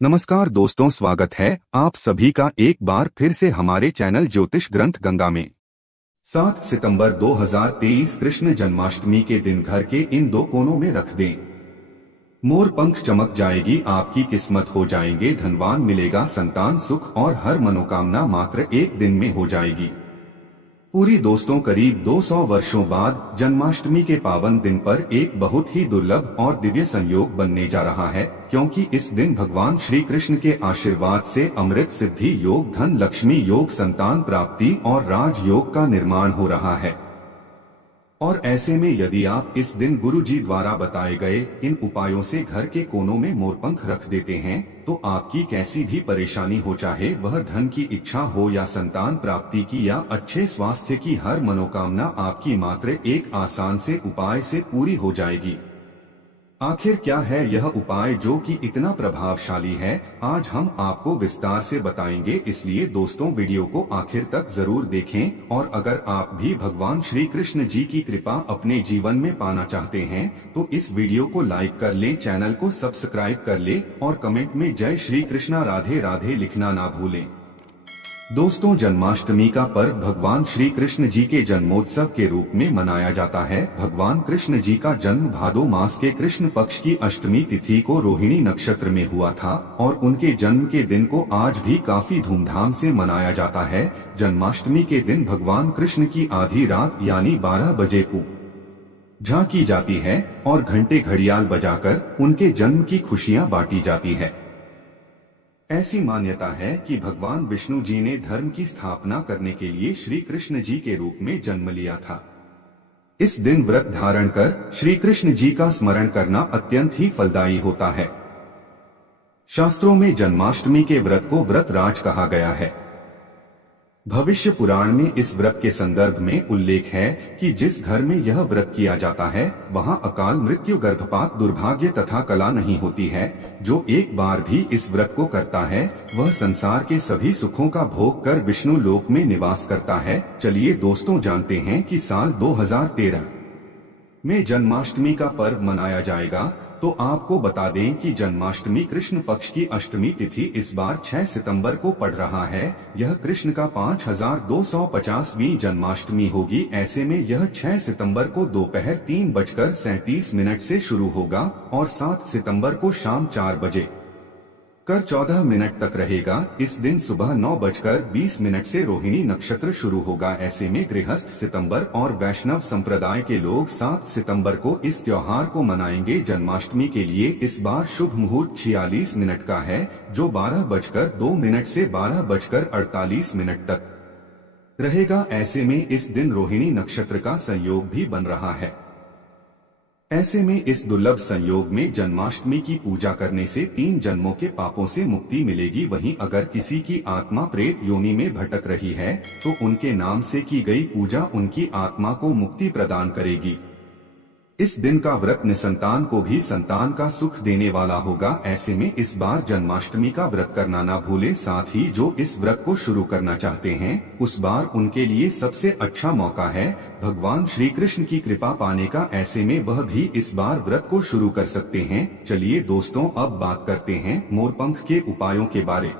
नमस्कार दोस्तों, स्वागत है आप सभी का एक बार फिर से हमारे चैनल ज्योतिष ग्रंथ गंगा में। 7 सितंबर 2023 कृष्ण जन्माष्टमी के दिन घर के इन दो कोनों में रख दें। मोर पंख चमक जाएगी, आपकी किस्मत हो जाएंगे धनवान, मिलेगा संतान सुख और हर मनोकामना मात्र एक दिन में हो जाएगी पूरी। दोस्तों, करीब 200 वर्षों बाद जन्माष्टमी के पावन दिन पर एक बहुत ही दुर्लभ और दिव्य संयोग बनने जा रहा है, क्योंकि इस दिन भगवान श्री कृष्ण के आशीर्वाद से अमृत सिद्धि योग, धन लक्ष्मी योग, संतान प्राप्ति और राज योग का निर्माण हो रहा है। और ऐसे में यदि आप इस दिन गुरु जी द्वारा बताए गए इन उपायों से घर के कोनों में मोरपंख रख देते हैं, तो आपकी कैसी भी परेशानी हो, चाहे वह धन की इच्छा हो या संतान प्राप्ति की या अच्छे स्वास्थ्य की, हर मनोकामना आपकी मात्र एक आसान से उपाय से पूरी हो जाएगी। आखिर क्या है यह उपाय जो कि इतना प्रभावशाली है, आज हम आपको विस्तार से बताएंगे। इसलिए दोस्तों, वीडियो को आखिर तक जरूर देखें। और अगर आप भी भगवान श्री कृष्ण जी की कृपा अपने जीवन में पाना चाहते हैं तो इस वीडियो को लाइक कर लें, चैनल को सब्सक्राइब कर लें और कमेंट में जय श्री कृष्णा राधे राधे लिखना ना भूलें। दोस्तों, जन्माष्टमी का पर्व भगवान श्री कृष्ण जी के जन्मोत्सव के रूप में मनाया जाता है। भगवान कृष्ण जी का जन्म भादो मास के कृष्ण पक्ष की अष्टमी तिथि को रोहिणी नक्षत्र में हुआ था और उनके जन्म के दिन को आज भी काफी धूमधाम से मनाया जाता है। जन्माष्टमी के दिन भगवान कृष्ण की आधी रात यानी 12 बजे पूजा की जाती है और घंटे घड़ियाल बजाकर उनके जन्म की खुशियां बांटी जाती है। ऐसी मान्यता है कि भगवान विष्णु जी ने धर्म की स्थापना करने के लिए श्री कृष्ण जी के रूप में जन्म लिया था। इस दिन व्रत धारण कर श्री कृष्ण जी का स्मरण करना अत्यंत ही फलदायी होता है। शास्त्रों में जन्माष्टमी के व्रत को व्रत राज कहा गया है। भविष्य पुराण में इस व्रत के संदर्भ में उल्लेख है कि जिस घर में यह व्रत किया जाता है वहां अकाल मृत्यु, गर्भपात, दुर्भाग्य तथा कला नहीं होती है। जो एक बार भी इस व्रत को करता है वह संसार के सभी सुखों का भोग कर विष्णु लोक में निवास करता है। चलिए दोस्तों, जानते हैं कि साल 2013 में जन्माष्टमी का पर्व मनाया जाएगा। तो आपको बता दें कि जन्माष्टमी कृष्ण पक्ष की अष्टमी तिथि इस बार 6 सितंबर को पड़ रहा है। यह कृष्ण का 5250वीं जन्माष्टमी होगी। ऐसे में यह 6 सितंबर को दोपहर 3:37 से शुरू होगा और 7 सितंबर को शाम 4 बजे कर 14 मिनट तक रहेगा। इस दिन सुबह 9:20 से रोहिणी नक्षत्र शुरू होगा। ऐसे में गृहस्थ सितंबर और वैष्णव संप्रदाय के लोग 7 सितंबर को इस त्योहार को मनाएंगे। जन्माष्टमी के लिए इस बार शुभ मुहूर्त 46 मिनट का है, जो 12:02 से 12:48 तक रहेगा। ऐसे में इस दिन रोहिणी नक्षत्र का संयोग भी बन रहा है। ऐसे में इस दुर्लभ संयोग में जन्माष्टमी की पूजा करने से 3 जन्मों के पापों से मुक्ति मिलेगी। वहीं अगर किसी की आत्मा प्रेत योनि में भटक रही है तो उनके नाम से की गई पूजा उनकी आत्मा को मुक्ति प्रदान करेगी। इस दिन का व्रत निसंतान को भी संतान का सुख देने वाला होगा। ऐसे में इस बार जन्माष्टमी का व्रत करना ना भूलें। साथ ही जो इस व्रत को शुरू करना चाहते हैं उस बार उनके लिए सबसे अच्छा मौका है भगवान श्री कृष्ण की कृपा पाने का। ऐसे में वह भी इस बार व्रत को शुरू कर सकते हैं। चलिए दोस्तों, अब बात करते हैं मोरपंख के उपायों के बारे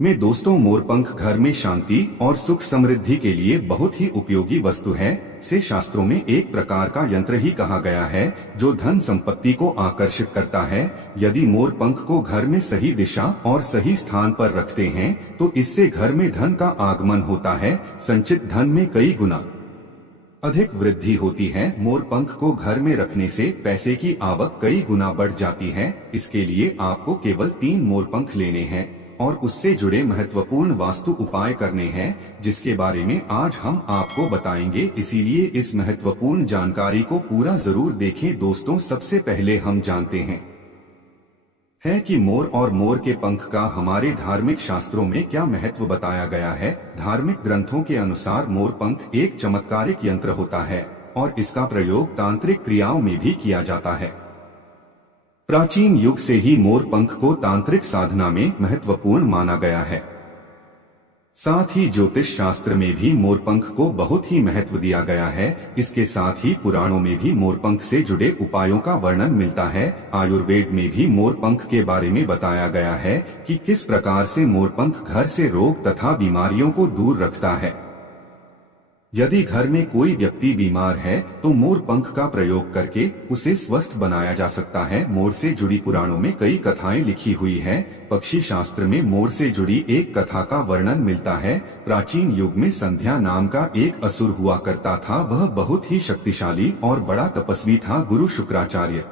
में। दोस्तों, मोरपंख घर में शांति और सुख समृद्धि के लिए बहुत ही उपयोगी वस्तु है। से शास्त्रों में एक प्रकार का यंत्र ही कहा गया है जो धन संपत्ति को आकर्षित करता है। यदि मोरपंख को घर में सही दिशा और सही स्थान पर रखते हैं तो इससे घर में धन का आगमन होता है। संचित धन में कई गुना अधिक वृद्धि होती है। मोरपंख को घर में रखने से पैसे की आवक कई गुना बढ़ जाती है। इसके लिए आपको केवल 3 मोरपंख लेने हैं और उससे जुड़े महत्वपूर्ण वास्तु उपाय करने हैं, जिसके बारे में आज हम आपको बताएंगे। इसीलिए इस महत्वपूर्ण जानकारी को पूरा जरूर देखें। दोस्तों, सबसे पहले हम जानते हैं कि मोर और मोर के पंख का हमारे धार्मिक शास्त्रों में क्या महत्व बताया गया है। धार्मिक ग्रंथों के अनुसार मोर पंख एक चमत्कारिक यंत्र होता है और इसका प्रयोग तांत्रिक क्रियाओं में भी किया जाता है। प्राचीन युग से ही मोर पंख को तांत्रिक साधना में महत्वपूर्ण माना गया है। साथ ही ज्योतिष शास्त्र में भी मोरपंख को बहुत ही महत्व दिया गया है। इसके साथ ही पुराणों में भी मोरपंख से जुड़े उपायों का वर्णन मिलता है। आयुर्वेद में भी मोरपंख के बारे में बताया गया है कि किस प्रकार से मोरपंख घर से रोग तथा बीमारियों को दूर रखता है। यदि घर में कोई व्यक्ति बीमार है तो मोर पंख का प्रयोग करके उसे स्वस्थ बनाया जा सकता है। मोर से जुड़ी पुराणों में कई कथाएं लिखी हुई है। पक्षी शास्त्र में मोर से जुड़ी एक कथा का वर्णन मिलता है। प्राचीन युग में संध्या नाम का एक असुर हुआ करता था। वह बहुत ही शक्तिशाली और बड़ा तपस्वी था। गुरु शुक्राचार्य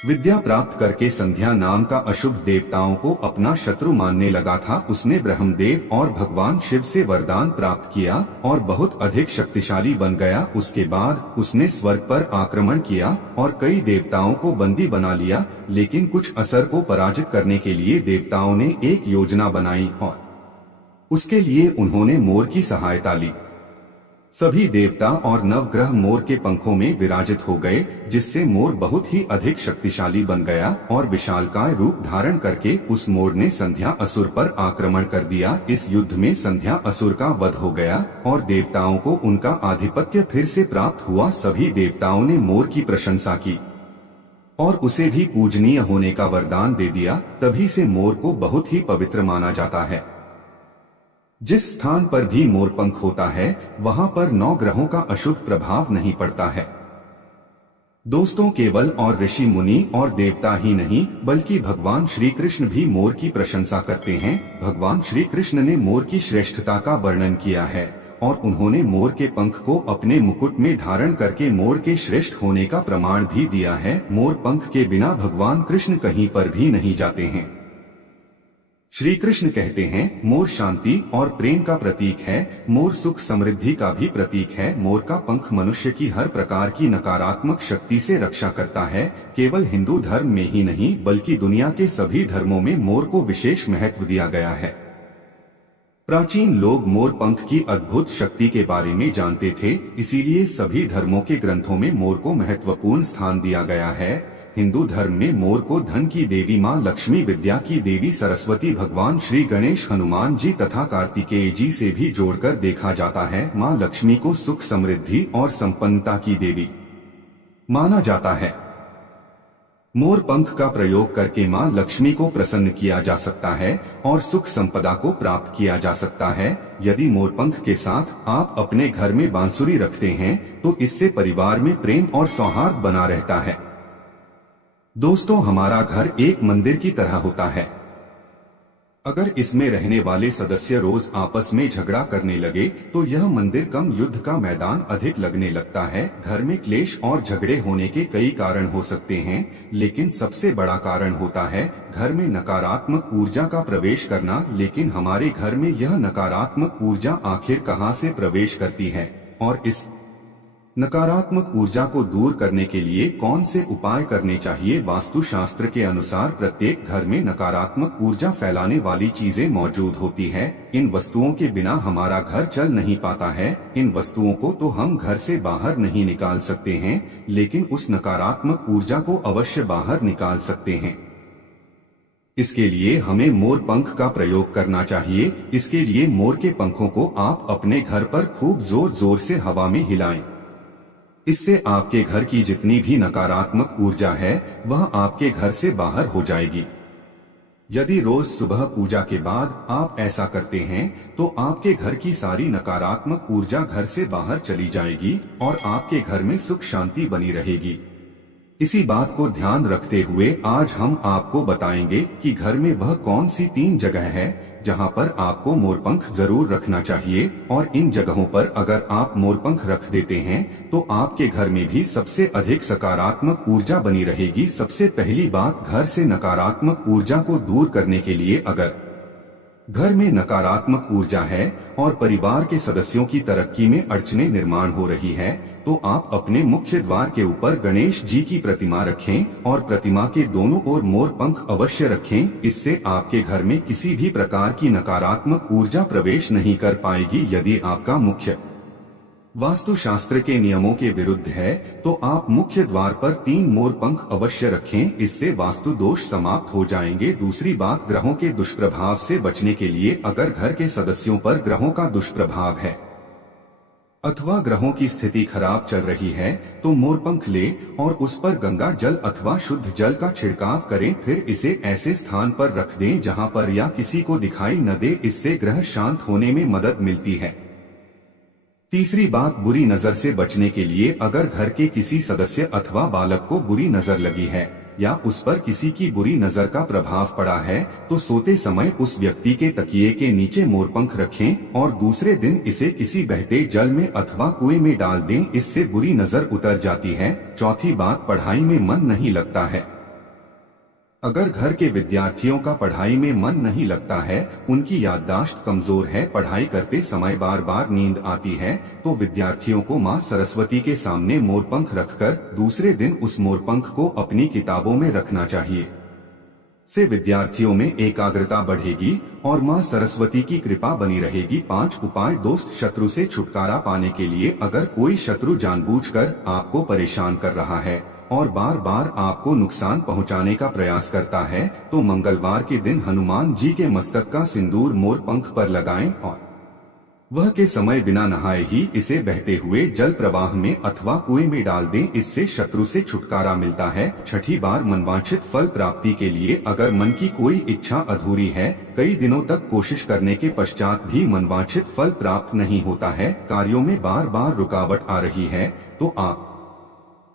विद्या प्राप्त करके संध्या नाम का अशुभ देवताओं को अपना शत्रु मानने लगा था। उसने ब्रह्मदेव और भगवान शिव से वरदान प्राप्त किया और बहुत अधिक शक्तिशाली बन गया। उसके बाद उसने स्वर्ग पर आक्रमण किया और कई देवताओं को बंदी बना लिया। लेकिन कुछ असुर को पराजित करने के लिए देवताओं ने एक योजना बनाई और उसके लिए उन्होंने मोर की सहायता ली। सभी देवता और नवग्रह मोर के पंखों में विराजित हो गए, जिससे मोर बहुत ही अधिक शक्तिशाली बन गया और विशालकाय रूप धारण करके उस मोर ने संध्या असुर पर आक्रमण कर दिया। इस युद्ध में संध्या असुर का वध हो गया और देवताओं को उनका आधिपत्य फिर से प्राप्त हुआ। सभी देवताओं ने मोर की प्रशंसा की और उसे भी पूजनीय होने का वरदान दे दिया। तभी से मोर को बहुत ही पवित्र माना जाता है। जिस स्थान पर भी मोरपंख होता है वहां पर 9 ग्रहों का अशुभ प्रभाव नहीं पड़ता है। दोस्तों, केवल और ऋषि मुनि और देवता ही नहीं बल्कि भगवान श्री कृष्ण भी मोर की प्रशंसा करते हैं। भगवान श्री कृष्ण ने मोर की श्रेष्ठता का वर्णन किया है और उन्होंने मोर के पंख को अपने मुकुट में धारण करके मोर के श्रेष्ठ होने का प्रमाण भी दिया है। मोर पंख के बिना भगवान कृष्ण कहीं पर भी नहीं जाते हैं। श्री कृष्ण कहते हैं, मोर शांति और प्रेम का प्रतीक है। मोर सुख समृद्धि का भी प्रतीक है। मोर का पंख मनुष्य की हर प्रकार की नकारात्मक शक्ति से रक्षा करता है। केवल हिंदू धर्म में ही नहीं बल्कि दुनिया के सभी धर्मों में मोर को विशेष महत्व दिया गया है। प्राचीन लोग मोर पंख की अद्भुत शक्ति के बारे में जानते थे, इसीलिए सभी धर्मों के ग्रंथों में मोर को महत्वपूर्ण स्थान दिया गया है। हिंदू धर्म में मोर को धन की देवी मां लक्ष्मी, विद्या की देवी सरस्वती, भगवान श्री गणेश, हनुमान जी तथा कार्तिकेय जी से भी जोड़कर देखा जाता है। मां लक्ष्मी को सुख समृद्धि और संपन्नता की देवी माना जाता है। मोर पंख का प्रयोग करके मां लक्ष्मी को प्रसन्न किया जा सकता है और सुख संपदा को प्राप्त किया जा सकता है। यदि मोर पंख के साथ आप अपने घर में बांसुरी रखते हैं तो इससे परिवार में प्रेम और सौहार्द बना रहता है। दोस्तों, हमारा घर एक मंदिर की तरह होता है। अगर इसमें रहने वाले सदस्य रोज आपस में झगड़ा करने लगे तो यह मंदिर कम, युद्ध का मैदान अधिक लगने लगता है। घर में क्लेश और झगड़े होने के कई कारण हो सकते हैं, लेकिन सबसे बड़ा कारण होता है घर में नकारात्मक ऊर्जा का प्रवेश करना। लेकिन हमारे घर में यह नकारात्मक ऊर्जा आखिर कहां से प्रवेश करती है और इस नकारात्मक ऊर्जा को दूर करने के लिए कौन से उपाय करने चाहिए? वास्तु शास्त्र के अनुसार प्रत्येक घर में नकारात्मक ऊर्जा फैलाने वाली चीजें मौजूद होती है। इन वस्तुओं के बिना हमारा घर चल नहीं पाता है। इन वस्तुओं को तो हम घर से बाहर नहीं निकाल सकते हैं, लेकिन उस नकारात्मक ऊर्जा को अवश्य बाहर निकाल सकते हैं। इसके लिए हमें मोर पंख का प्रयोग करना चाहिए। इसके लिए मोर के पंखों को आप अपने घर पर खूब जोर जोर से हवा में हिलाएं। इससे आपके घर की जितनी भी नकारात्मक ऊर्जा है वह आपके घर से बाहर हो जाएगी। यदि रोज सुबह पूजा के बाद आप ऐसा करते हैं तो आपके घर की सारी नकारात्मक ऊर्जा घर से बाहर चली जाएगी और आपके घर में सुख शांति बनी रहेगी। इसी बात को ध्यान रखते हुए आज हम आपको बताएंगे कि घर में वह कौन सी 3 जगह है जहां पर आपको मोरपंख जरूर रखना चाहिए और इन जगहों पर अगर आप मोरपंख रख देते हैं तो आपके घर में भी सबसे अधिक सकारात्मक ऊर्जा बनी रहेगी। सबसे पहली बात, घर से नकारात्मक ऊर्जा को दूर करने के लिए अगर घर में नकारात्मक ऊर्जा है और परिवार के सदस्यों की तरक्की में अड़चनें निर्माण हो रही है तो आप अपने मुख्य द्वार के ऊपर गणेश जी की प्रतिमा रखें और प्रतिमा के दोनों ओर मोर पंख अवश्य रखें। इससे आपके घर में किसी भी प्रकार की नकारात्मक ऊर्जा प्रवेश नहीं कर पाएगी। यदि आपका मुख्य वास्तुशास्त्र के नियमों के विरुद्ध है तो आप मुख्य द्वार पर 3 मोर पंख अवश्य रखें, इससे वास्तु दोष समाप्त हो जाएंगे। दूसरी बात, ग्रहों के दुष्प्रभाव से बचने के लिए अगर घर के सदस्यों पर ग्रहों का दुष्प्रभाव है अथवा ग्रहों की स्थिति खराब चल रही है तो मोरपंख ले और उस पर गंगा जल अथवा शुद्ध जल का छिड़काव करें, फिर इसे ऐसे स्थान पर रख दें जहां पर या किसी को दिखाई न दे, इससे ग्रह शांत होने में मदद मिलती है। तीसरी बात, बुरी नजर से बचने के लिए अगर घर के किसी सदस्य अथवा बालक को बुरी नजर लगी है या उस पर किसी की बुरी नजर का प्रभाव पड़ा है तो सोते समय उस व्यक्ति के तकिए के नीचे मोरपंख रखें और दूसरे दिन इसे किसी बहते जल में अथवा कुएं में डाल दें, इससे बुरी नजर उतर जाती है। चौथी बात, पढ़ाई में मन नहीं लगता है। अगर घर के विद्यार्थियों का पढ़ाई में मन नहीं लगता है, उनकी याददाश्त कमजोर है, पढ़ाई करते समय बार बार नींद आती है, तो विद्यार्थियों को मां सरस्वती के सामने मोरपंख रखकर दूसरे दिन उस मोरपंख को अपनी किताबों में रखना चाहिए। से विद्यार्थियों में एकाग्रता बढ़ेगी और मां सरस्वती की कृपा बनी रहेगी। 5 उपाय, दोस्त शत्रु से छुटकारा पाने के लिए अगर कोई शत्रु जानबूझकर आपको परेशान कर रहा है और बार बार आपको नुकसान पहुंचाने का प्रयास करता है तो मंगलवार के दिन हनुमान जी के मस्तक का सिंदूर मोरपंख पर लगाएं और वह के समय बिना नहाए ही इसे बहते हुए जल प्रवाह में अथवा कुएं में डाल दें, इससे शत्रु से छुटकारा मिलता है। छठी बार, मनवांछित फल प्राप्ति के लिए अगर मन की कोई इच्छा अधूरी है, कई दिनों तक कोशिश करने के पश्चात भी मनवांछित फल प्राप्त नहीं होता है, कार्यों में बार बार रुकावट आ रही है, तो आप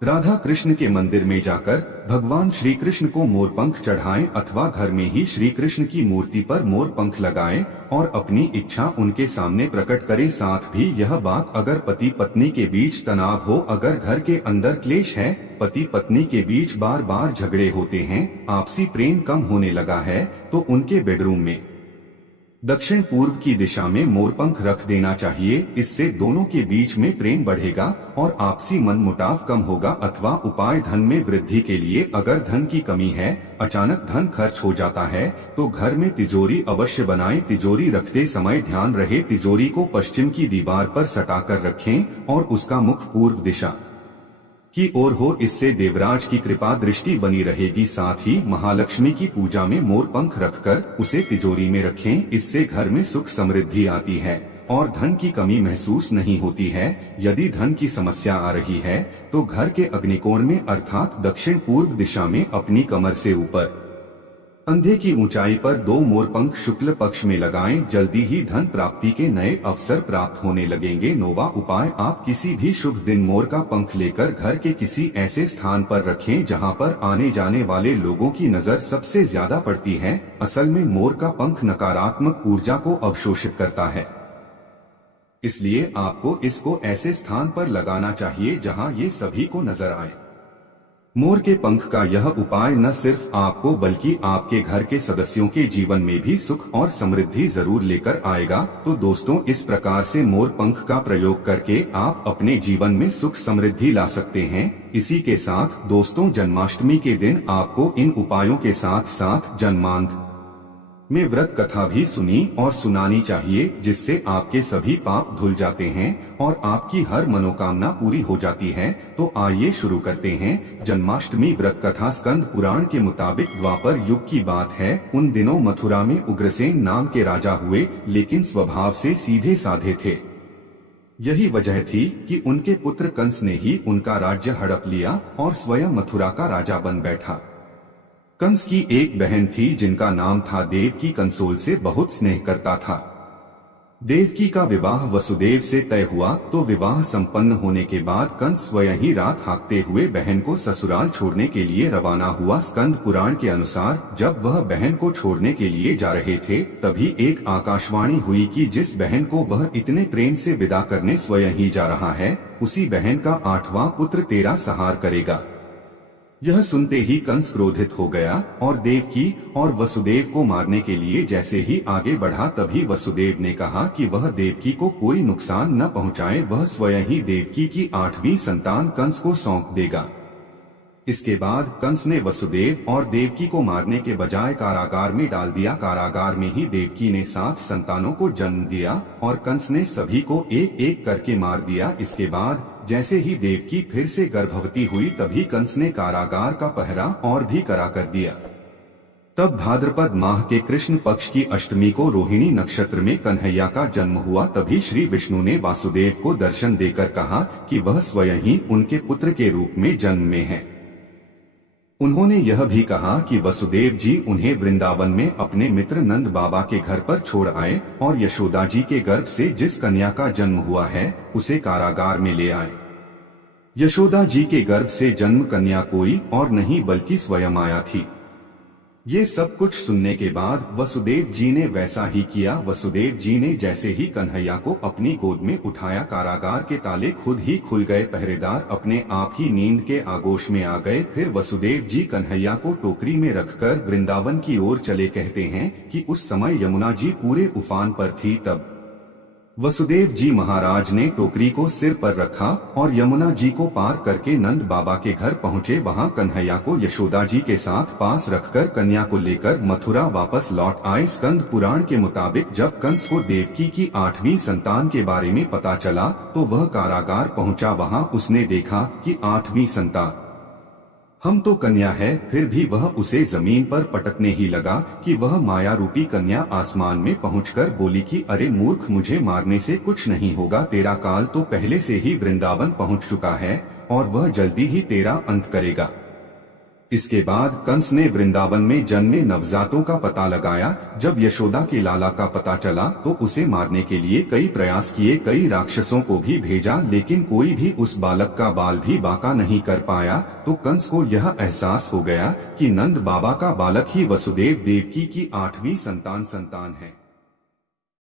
राधा कृष्ण के मंदिर में जाकर भगवान श्री कृष्ण को मोरपंख चढ़ाएं अथवा घर में ही श्री कृष्ण की मूर्ति पर मोरपंख लगाएं और अपनी इच्छा उनके सामने प्रकट करें। साथ भी यह बात, अगर पति पत्नी के बीच तनाव हो, अगर घर के अंदर क्लेश है, पति पत्नी के बीच बार बार झगड़े होते हैं, आपसी प्रेम कम होने लगा है, तो उनके बेडरूम में दक्षिण पूर्व की दिशा में मोरपंख रख देना चाहिए। इससे दोनों के बीच में प्रेम बढ़ेगा और आपसी मनमुटाव कम होगा। अथवा उपाय, धन में वृद्धि के लिए अगर धन की कमी है, अचानक धन खर्च हो जाता है, तो घर में तिजोरी अवश्य बनाएं। तिजोरी रखते समय ध्यान रहे तिजोरी को पश्चिम की दीवार पर सटाकर रखें और उसका मुख पूर्व दिशा की ओर हो, इससे देवराज की कृपा दृष्टि बनी रहेगी। साथ ही महालक्ष्मी की पूजा में मोरपंख रखकर उसे तिजोरी में रखें, इससे घर में सुख समृद्धि आती है और धन की कमी महसूस नहीं होती है। यदि धन की समस्या आ रही है तो घर के अग्निकोण में अर्थात दक्षिण पूर्व दिशा में अपनी कमर से ऊपर अंधे की ऊंचाई पर 2 मोरपंख शुक्ल पक्ष में लगाएं, जल्दी ही धन प्राप्ति के नए अवसर प्राप्त होने लगेंगे। 9वां उपाय, आप किसी भी शुभ दिन मोर का पंख लेकर घर के किसी ऐसे स्थान पर रखें जहां पर आने जाने वाले लोगों की नजर सबसे ज्यादा पड़ती है। असल में मोर का पंख नकारात्मक ऊर्जा को अवशोषित करता है, इसलिए आपको इसको ऐसे स्थान पर लगाना चाहिए जहां ये सभी को नजर आए। मोर के पंख का यह उपाय न सिर्फ आपको बल्कि आपके घर के सदस्यों के जीवन में भी सुख और समृद्धि जरूर लेकर आएगा। तो दोस्तों, इस प्रकार से मोर पंख का प्रयोग करके आप अपने जीवन में सुख समृद्धि ला सकते हैं। इसी के साथ दोस्तों, जन्माष्टमी के दिन आपको इन उपायों के साथ साथ जन्मांत में व्रत कथा भी सुनी और सुनानी चाहिए, जिससे आपके सभी पाप धुल जाते हैं और आपकी हर मनोकामना पूरी हो जाती है। तो आइए शुरू करते हैं जन्माष्टमी व्रत कथा। स्कंद पुराण के मुताबिक द्वापर युग की बात है। उन दिनों मथुरा में उग्रसेन नाम के राजा हुए, लेकिन स्वभाव से सीधे साधे थे। यही वजह थी कि उनके पुत्र कंस ने ही उनका राज्य हड़प लिया और स्वयं मथुरा का राजा बन बैठा। कंस की एक बहन थी जिनका नाम था देवकी। कंसोल से बहुत स्नेह करता था। देवकी का विवाह वसुदेव से तय हुआ तो विवाह संपन्न होने के बाद कंस स्वयं ही रात हाकते हुए बहन को ससुराल छोड़ने के लिए रवाना हुआ। स्कंद पुराण के अनुसार जब वह बहन को छोड़ने के लिए जा रहे थे, तभी एक आकाशवाणी हुई कि जिस बहन को वह इतने प्रेम से विदा करने स्वयं ही जा रहा है, उसी बहन का 8वां पुत्र तेरा सहार करेगा। यह सुनते ही कंस क्रोधित हो गया और देवकी और वसुदेव को मारने के लिए जैसे ही आगे बढ़ा, तभी वसुदेव ने कहा कि वह देवकी को कोई नुकसान न पहुंचाए, वह स्वयं ही देवकी की 8वीं संतान कंस को सौंप देगा। इसके बाद कंस ने वसुदेव और देवकी को मारने के बजाय कारागार में डाल दिया। कारागार में ही देवकी ने 7 संतानों को जन्म दिया और कंस ने सभी को एक एक करके मार दिया। इसके बाद जैसे ही देवकी फिर से गर्भवती हुई तभी कंस ने कारागार का पहरा और भी कड़ा कर दिया। तब भाद्रपद माह के कृष्ण पक्ष की अष्टमी को रोहिणी नक्षत्र में कन्हैया का जन्म हुआ। तभी श्री विष्णु ने वासुदेव को दर्शन देकर कहा कि वह स्वयं ही उनके पुत्र के रूप में जन्म में है। उन्होंने यह भी कहा कि वसुदेव जी उन्हें वृंदावन में अपने मित्र नंद बाबा के घर पर छोड़ आए और यशोदा जी के गर्भ से जिस कन्या का जन्म हुआ है उसे कारागार में ले आए। यशोदा जी के गर्भ से जन्म कन्या कोई और नहीं बल्कि स्वयं आया थी। ये सब कुछ सुनने के बाद वसुदेव जी ने वैसा ही किया। वसुदेव जी ने जैसे ही कन्हैया को अपनी गोद में उठाया, कारागार के ताले खुद ही खुल गए। पहरेदार अपने आप ही नींद के आगोश में आ गए। फिर वसुदेव जी कन्हैया को टोकरी में रखकर वृंदावन की ओर चले। कहते हैं कि उस समय यमुना जी पूरे उफान पर थी। तब वसुदेव जी महाराज ने टोकरी को सिर पर रखा और यमुना जी को पार करके नंद बाबा के घर पहुँचे। वहाँ कन्हैया को यशोदा जी के साथ पास रखकर कन्या को लेकर मथुरा वापस लौट आए। स्कंद पुराण के मुताबिक जब कंस को देवकी की 8वीं संतान के बारे में पता चला तो वह कारागार पहुँचा। वहाँ उसने देखा कि 8वीं संतान हम तो कन्या है। फिर भी वह उसे जमीन पर पटकने ही लगा कि वह माया रूपी कन्या आसमान में पहुंचकर बोली कि अरे मूर्ख, मुझे मारने से कुछ नहीं होगा। तेरा काल तो पहले से ही वृंदावन पहुंच चुका है और वह जल्दी ही तेरा अंत करेगा। इसके बाद कंस ने वृंदावन में जन्मे नवजातों का पता लगाया। जब यशोदा के लाला का पता चला तो उसे मारने के लिए कई प्रयास किए, कई राक्षसों को भी भेजा, लेकिन कोई भी उस बालक का बाल भी बांका नहीं कर पाया। तो कंस को यह एहसास हो गया कि नंद बाबा का बालक ही वसुदेव देवकी की 8वीं संतान है।